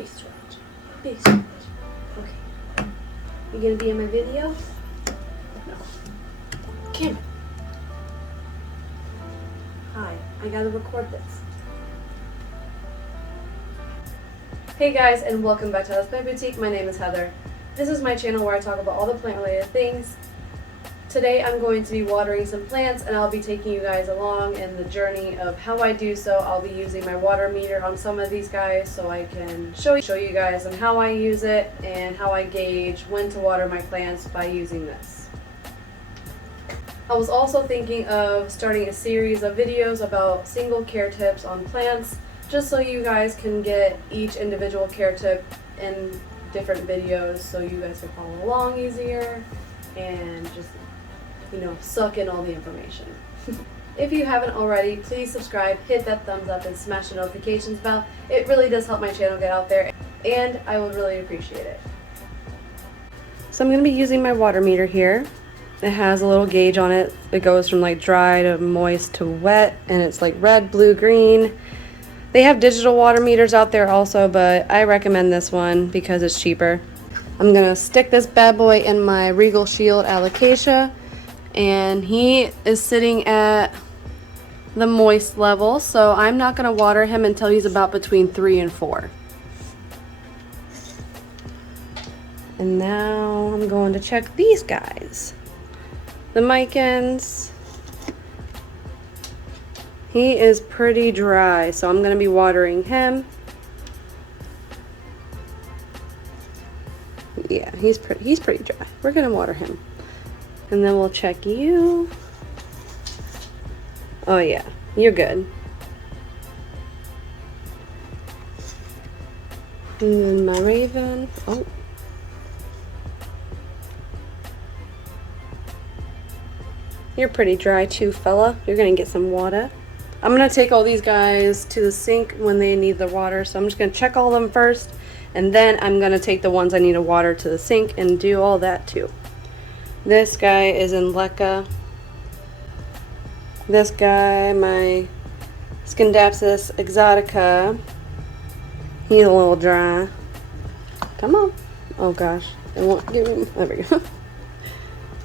Face scratch. Face scratch. Okay. You gonna be in my video? No. Kim. Hi, I gotta record this. Hey guys, and welcome back to Let's Play Boutique. My name is Heather. This is my channel where I talk about all the plant related things. Today I'm going to be watering some plants and I'll be taking you guys along in the journey of how I do so. I'll be using my water meter on some of these guys so I can show you guys on how I use it and how I gauge when to water my plants by using this. I was also thinking of starting a series of videos about single care tips on plants, just so you guys can get each individual care tip in different videos so you guys can follow along easier and just, suck in all the information. If you haven't already, please subscribe, hit that thumbs up, and smash the notifications bell. It really does help my channel get out there, and I would really appreciate it. So I'm going to be using my water meter here. It has a little gauge on it. It goes from like dry to moist to wet, and it's like red, blue, green. They have digital water meters out there also, but I recommend this one because it's cheaper. I'm going to stick this bad boy in my Regal Shield Alocasia, and he is sitting at the moist level, so I'm not going to water him until he's about between 3 and 4. And now I'm going to check these guys. The Micans. He is pretty dry, so I'm going to be watering him. Yeah, he's pretty dry. We're going to water him. And then we'll check you. Oh yeah, you're good. And then my Raven. Oh. You're pretty dry too, fella. You're going to get some water. I'm going to take all these guys to the sink when they need the water, so I'm just going to check all of them first, and then I'm going to take the ones I need to water to the sink and do all that too. This guy is in Leca. This guy, my Scindapsus exotica, he's a little dry. Come on. Oh gosh, it won't give me, there we go.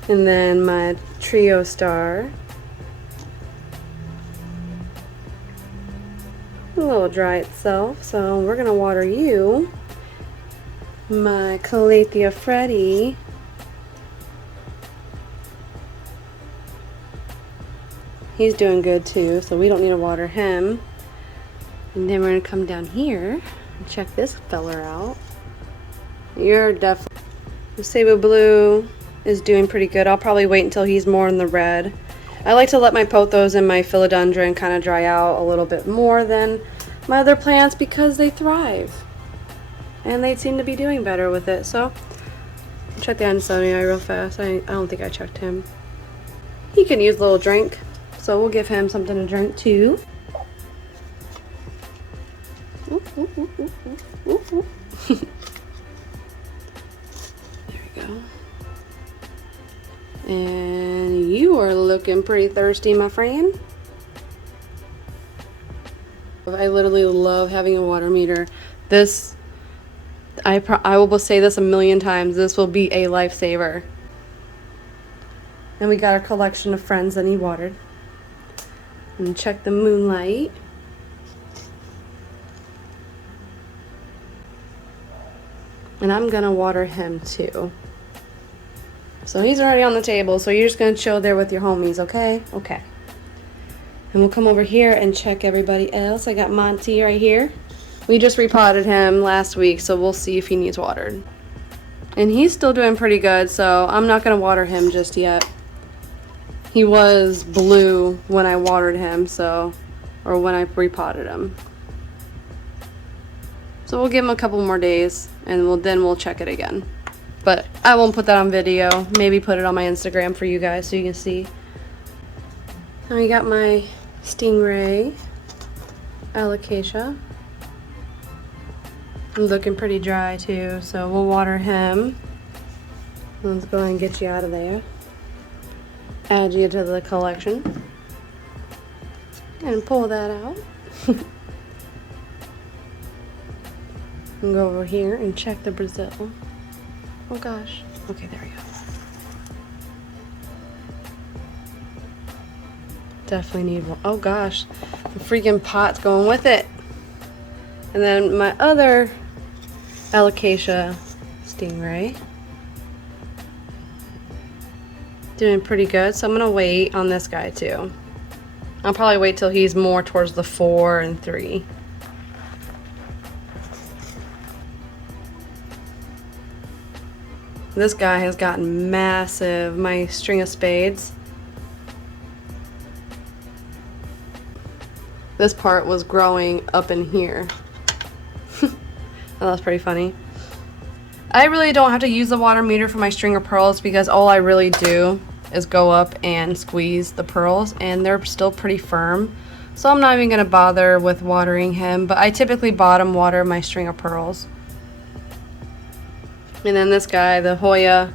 And then my Trio Star. A little dry itself, so we're going to water you. My Calathea Freddy. He's doing good too, so we don't need to water him. And then we're going to come down here and check this feller out. You're definitely... The Sabo Blue is doing pretty good. I'll probably wait until he's more in the red. I like to let my pothos and my philodendron kind of dry out a little bit more than my other plants because they thrive. And they seem to be doing better with it. So, check the Ansonii real fast. I don't think I checked him. He can use a little drink, so we'll give him something to drink too. There we go. And you are looking pretty thirsty, my friend. I literally love having a water meter. This, I will say this a million times, this will be a lifesaver. And we got our collection of friends that he watered. And check the Moonlight. And I'm gonna water him too. So he's already on the table, so you're just gonna chill there with your homies, okay? Okay. And we'll come over here and check everybody else. I got Monty right here. We just repotted him last week, so we'll see if he needs watered. And he's still doing pretty good, so I'm not gonna water him just yet. He was blue when I watered him, or when I repotted him. So we'll give him a couple more days, and then we'll check it again. But I won't put that on video. Maybe put it on my Instagram for you guys so you can see. And we got my Stingray Alocasia. Looking pretty dry too, so we'll water him. Let's go ahead and get you out of there. Add you to the collection. And pull that out. And go over here and check the Brazil. Oh gosh. Okay, there we go. Definitely need one. Oh gosh, the freaking pot's going with it. And then my other Alocasia stingray. Doing pretty good, so I'm gonna wait on this guy too. I'll probably wait till he's more towards the 4 and 3. This guy has gotten massive. My string of spades. This part was growing up in here. Oh, that's pretty funny. I really don't have to use the water meter for my string of pearls because all I really do is go up and squeeze the pearls and they're still pretty firm. So I'm not even going to bother with watering him, but I typically bottom water my string of pearls. And then this guy, the Hoya,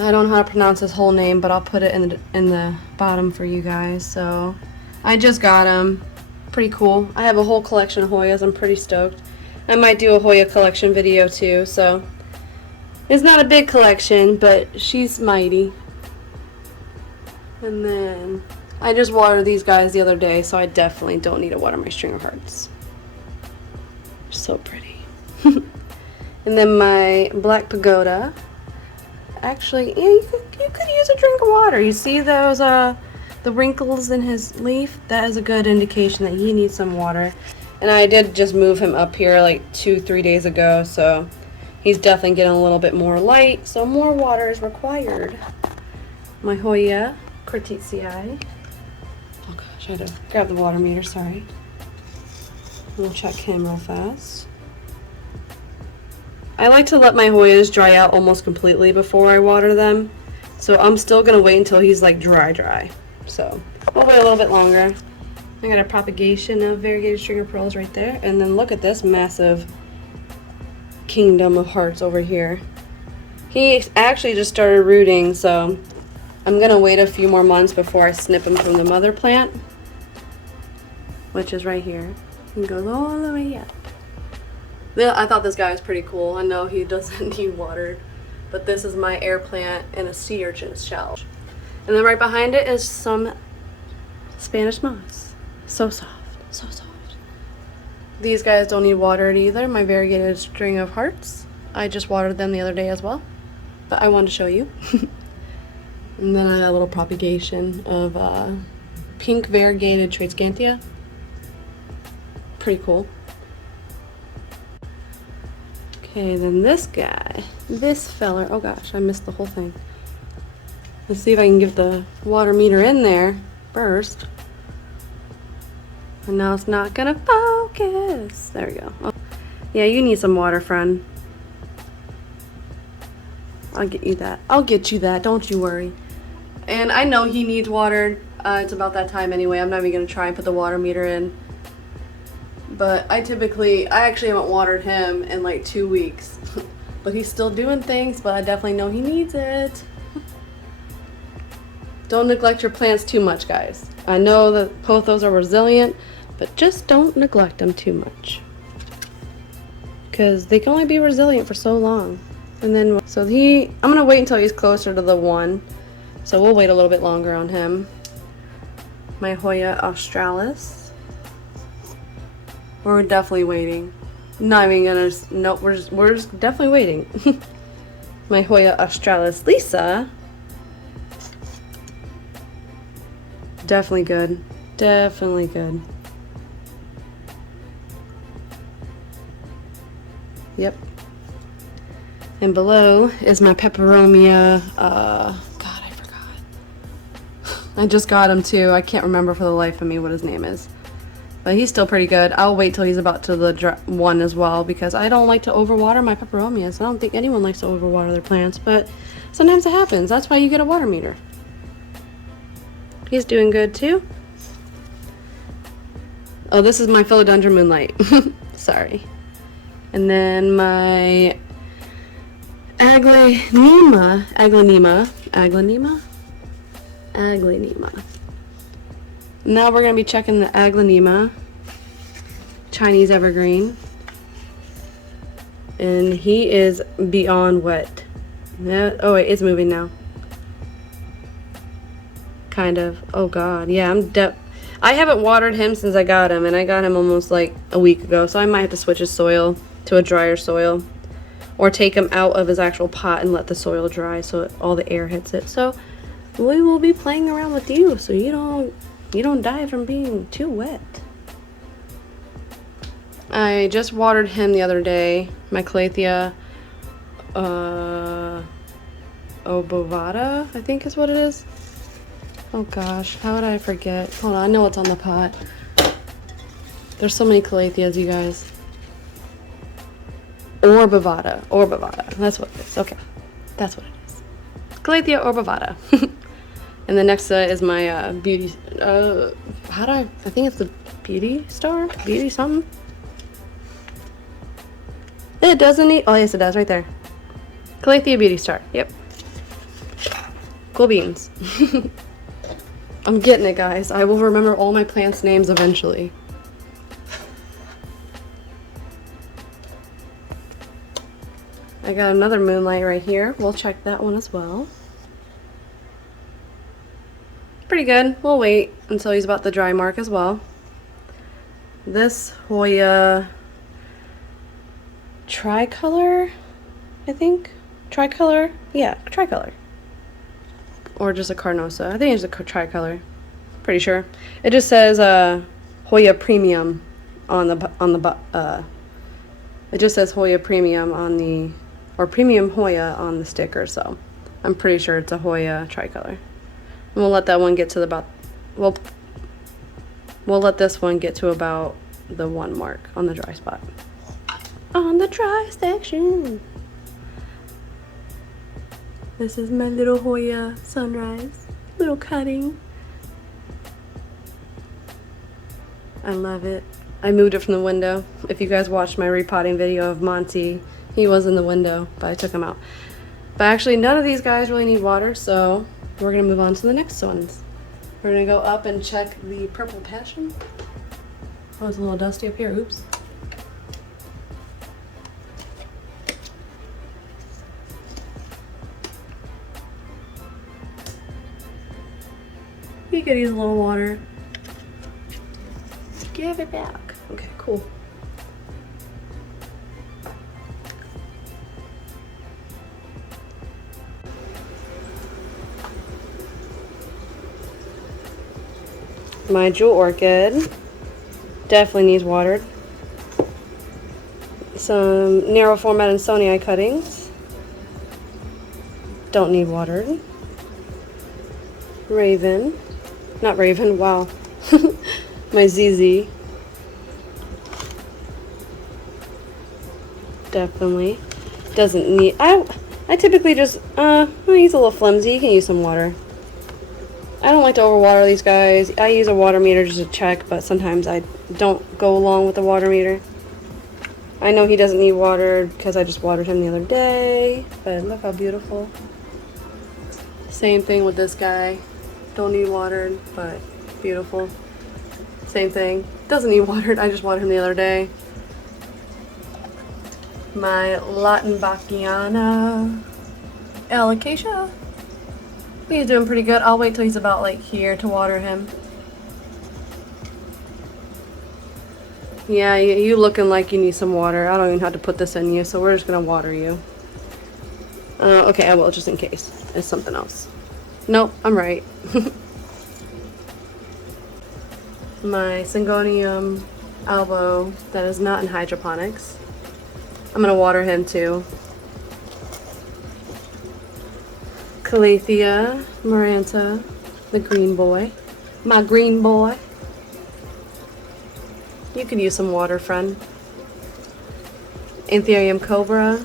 I don't know how to pronounce his whole name, but I'll put it in the bottom for you guys. So I just got him. Pretty cool. I have a whole collection of Hoyas. I'm pretty stoked. I might do a Hoya collection video too, so it's not a big collection, but she's mighty. And then I just watered these guys the other day, so I definitely don't need to water my string of hearts. So pretty. And then my Black Pagoda. Actually, yeah, you could use a drink of water. You see those the wrinkles in his leaf? That is a good indication that he needs some water. And I did just move him up here like 2-3 days ago, so he's definitely getting a little bit more light, so more water is required. My Hoya Cortetii. Oh gosh, I had to grab the water meter, sorry. We'll check him real fast. I like to let my Hoyas dry out almost completely before I water them. So I'm still going to wait until he's like dry. So we'll wait a little bit longer. I got a propagation of variegated string of pearls right there. And then look at this massive kingdom of hearts over here. He actually just started rooting, so I'm going to wait a few more months before I snip him from the mother plant, which is right here. It goes all the way up. I thought this guy was pretty cool. I know he doesn't need watered, but this is my air plant in a sea urchin shell. And then right behind it is some Spanish moss. So soft, so soft. These guys don't need watered either. My variegated string of hearts. I just watered them the other day as well, but I wanted to show you. And then I got a little propagation of pink variegated Tradescantia. Pretty cool. Okay, then this guy, this feller, oh gosh, I missed the whole thing. Let's see if I can get the water meter in there first. And now it's not gonna focus. There we go. Oh, yeah, you need some water, friend. I'll get you that. I'll get you that, don't you worry. And I know he needs watered. It's about that time anyway. I'm not even gonna try and put the water meter in. But I actually haven't watered him in like 2 weeks. But he's still doing things, but I definitely know he needs it. Don't neglect your plants too much, guys. I know that pothos are resilient, but just don't neglect them too much. Because they can only be resilient for so long. And then, I'm gonna wait until he's closer to the 1. So we'll wait a little bit longer on him. My Hoya australis. We're definitely waiting. Not even gonna, nope, we're just definitely waiting. My Hoya australis Lisa. Definitely good. Definitely good. Yep. And below is my peperomia, God, I forgot. I just got him too. I can't remember for the life of me what his name is. But he's still pretty good. I'll wait till he's about to the 1 as well because I don't like to overwater my peperomias. I don't think anyone likes to overwater their plants, but sometimes it happens. That's why you get a water meter. He's doing good too. Oh, this is my philodendron moonlight. Sorry. And then my aglaonema. Now we're going to be checking the aglaonema, Chinese evergreen. And he is beyond wet. Yeah, oh wait, it's moving now. Kind of. Oh god, yeah, I haven't watered him since I got him, and I got him almost like a week ago, so I might have to switch his soil to a drier soil. Or take him out of his actual pot and let the soil dry so all the air hits it. So we will be playing around with you so you don't die from being too wet. I just watered him the other day. My Calathea obovata, I think is what it is. Oh gosh, how would I forget? Hold on, I know what's on the pot. There's so many Calatheas, you guys. Orbivata. That's what it is. Okay. That's what it is. Calathea orbivata. And the next is my beauty. I think it's the beauty star? Beauty something? It doesn't need. Oh, yes, it does. Right there. Calathea beauty star. Yep. Cool beans. I'm getting it, guys. I will remember all my plants' names eventually. I got another moonlight right here. We'll check that one as well. Pretty good. We'll wait until he's about the dry mark as well. This Hoya tricolor, I think. Tricolor? Yeah, tricolor. Or just a carnosa. I think it's a tricolor. Pretty sure. It just says Hoya Premium on the it just says Hoya Premium on the, or Premium Hoya on the sticker, so I'm pretty sure it's a Hoya tricolor. And we'll let that one get to about, we'll let this one get to about the 1 mark on the dry spot. On the dry section. This is my little Hoya sunrise. Little cutting. I love it. I moved it from the window. If you guys watched my repotting video of Monty, he was in the window, but I took him out. But actually, none of these guys really need water, so we're gonna move on to the next ones. We're gonna go up and check the purple passion. Oh, it's a little dusty up here, oops. You could use a little water. Give it back. Okay, cool. My jewel orchid definitely needs watered. Some narrow format Insonii cuttings don't need watered. Raven, not Raven, wow. My ZZ definitely doesn't need. I typically just he's a little flimsy. He can use some water. I don't like to overwater these guys. I use a water meter just to check, but sometimes I don't go along with the water meter. I know he doesn't need watered because I just watered him the other day, but look how beautiful. Same thing with this guy. Don't need watered, but beautiful. Same thing. Doesn't need watered. I just watered him the other day. My Latinbacchiana alocasia. He's doing pretty good. I'll wait till he's about like here to water him. Yeah, you looking like you need some water. I don't even have to put this in you, so we're just gonna water you. Okay, I will, just in case. It's something else. Nope, I'm right. My Syngonium albo that is not in hydroponics. I'm gonna water him too. Calathea maranta, the green boy. My green boy. You could use some water, friend. Anthurium cobra.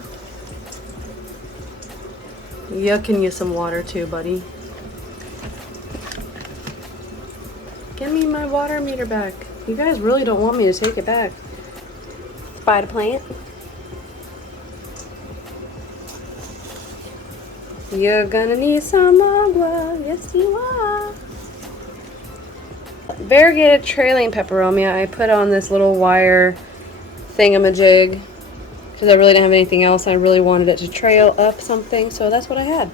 You can use some water too, buddy. Give me my water meter back. You guys really don't want me to take it back. Spider plant. You're gonna need some agua. Yes, you are. Variegated trailing peperomia. I put on this little wire thingamajig. because I really didn't have anything else. I really wanted it to trail up something, so that's what I had.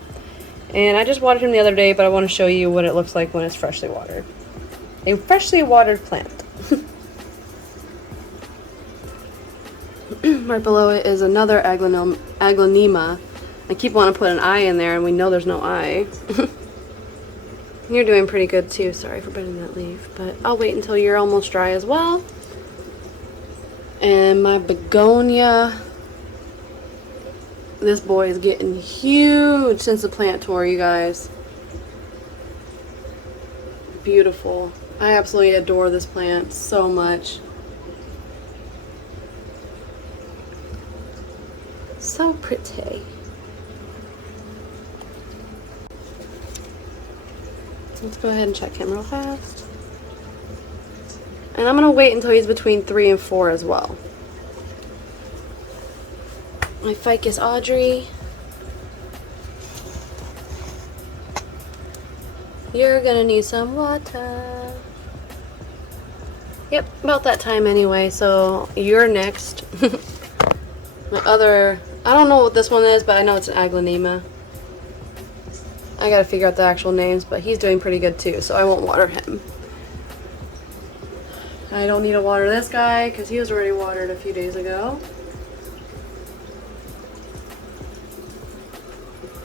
And I just watered him the other day, but I want to show you what it looks like when it's freshly watered. A freshly watered plant. Right below it is another Aglaonema. I keep wanting to put an I in there, and we know there's no I. You're doing pretty good too. Sorry for bending that leaf, but I'll wait until you're almost dry as well. And my begonia, this boy is getting huge since the plant tour, you guys. Beautiful. I absolutely adore this plant so much. So pretty. Let's go ahead and check him real fast. And I'm going to wait until he's between 3 and 4 as well. My Ficus Audrey. You're going to need some water. Yep, about that time anyway, so you're next. My other, I don't know what this one is, but I know it's an Aglaonema. I gotta figure out the actual names, but he's doing pretty good too, so I won't water him. I don't need to water this guy because he was already watered a few days ago.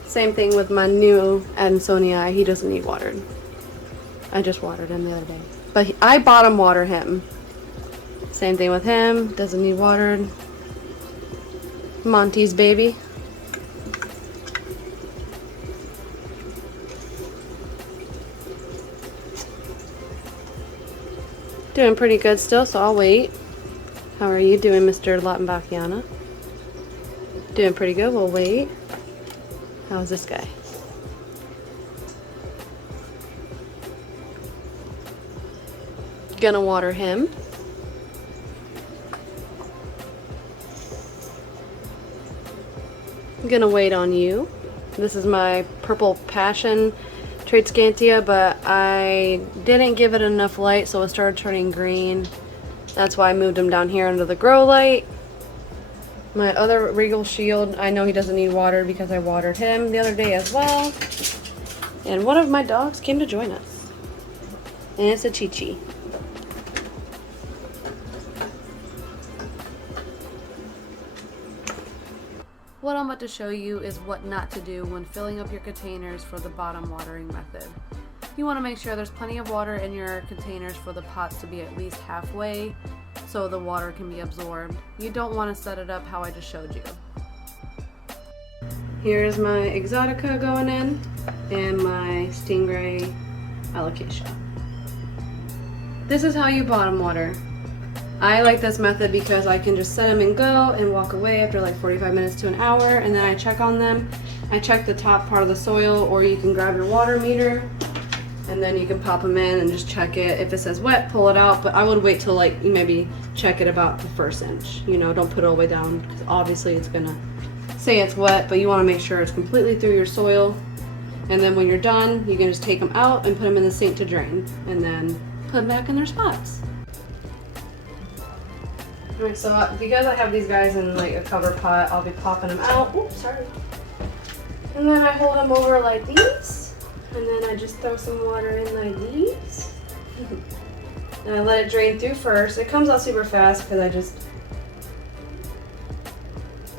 Same thing with my new Adansonii. He doesn't need watered. I just watered him the other day. But I bottom water him. Same thing with him. Doesn't need watered. Monty's baby. Doing pretty good still, so I'll wait. How are you doing, Mr. Lautenbachiana? Doing pretty good, we'll wait. How's this guy? Gonna water him. Gonna wait on you. This is my Purple Passion Tradescantia, but I didn't give it enough light, so it started turning green. That's why I moved him down here under the grow light. My other Regal Shield, I know he doesn't need water because I watered him the other day as well. And one of my dogs came to join us. And it's a Chi-Chi. What I'm about to show you is what not to do when filling up your containers for the bottom watering method. You want to make sure there's plenty of water in your containers for the pots to be at least halfway so the water can be absorbed. You don't want to set it up how I just showed you. Here's my Exotica going in and my Stingray Alocasia. This is how you bottom water. I like this method because I can just set them and go and walk away after like 45 minutes to an hour, and then I check on them. I check the top part of the soil, or you can grab your water meter and then you can pop them in and just check it. If it says wet, pull it out, but I would wait till like you maybe check it about the 1st inch. You know, don't put it all the way down because obviously it's gonna say it's wet, but you want to make sure it's completely through your soil. And then when you're done, you can just take them out and put them in the sink to drain, and then put them back in their spots. Alright, so because I have these guys in like a cover pot, I'll be popping them out. Oops, sorry. And then I hold them over like these, and then I just throw some water in like these. And I let it drain through first. It comes out super fast because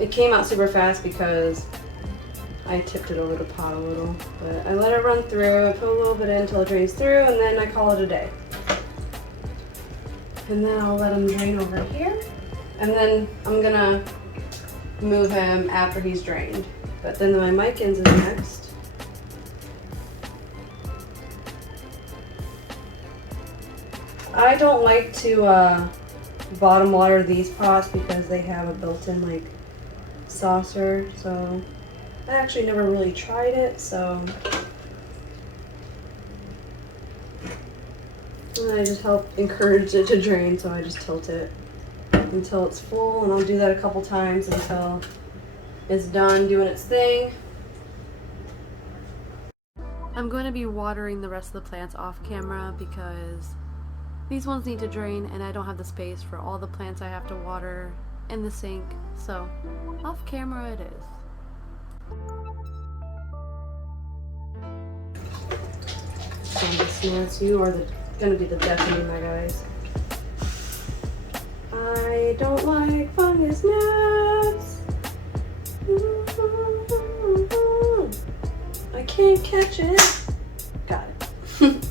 it came out super fast because I tipped it over the pot a little. But I let it run through, I put a little bit in until it drains through, and then I call it a day. And then I'll let him drain over here. And then I'm gonna move him after he's drained. But then my Micans is next. I don't like to bottom water these pots because they have a built-in like saucer, so I actually never really tried it, so and I just help encourage it to drain, so I just tilt it until it's full, and I'll do that a couple times until it's done doing its thing. I'm going to be watering the rest of the plants off camera because these ones need to drain and I don't have the space for all the plants I have to water in the sink, so off camera it is. Fungus gnats, you are gonna be the death of me, my guys. I don't like fungus gnats. I can't catch it. Got it.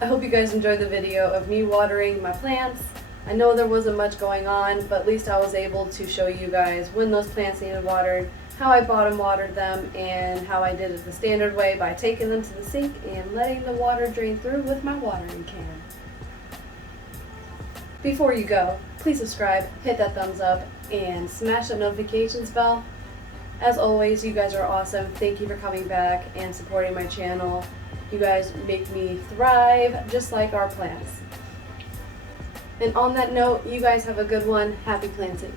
I hope you guys enjoyed the video of me watering my plants. I know there wasn't much going on, but at least I was able to show you guys when those plants needed watered, how I bottom watered them, and how I did it the standard way by taking them to the sink and letting the water drain through with my watering can. Before you go, please subscribe, hit that thumbs up, and smash that notifications bell. As always, you guys are awesome. Thank you for coming back and supporting my channel. You guys make me thrive just like our plants. And on that note, you guys have a good one. Happy planting.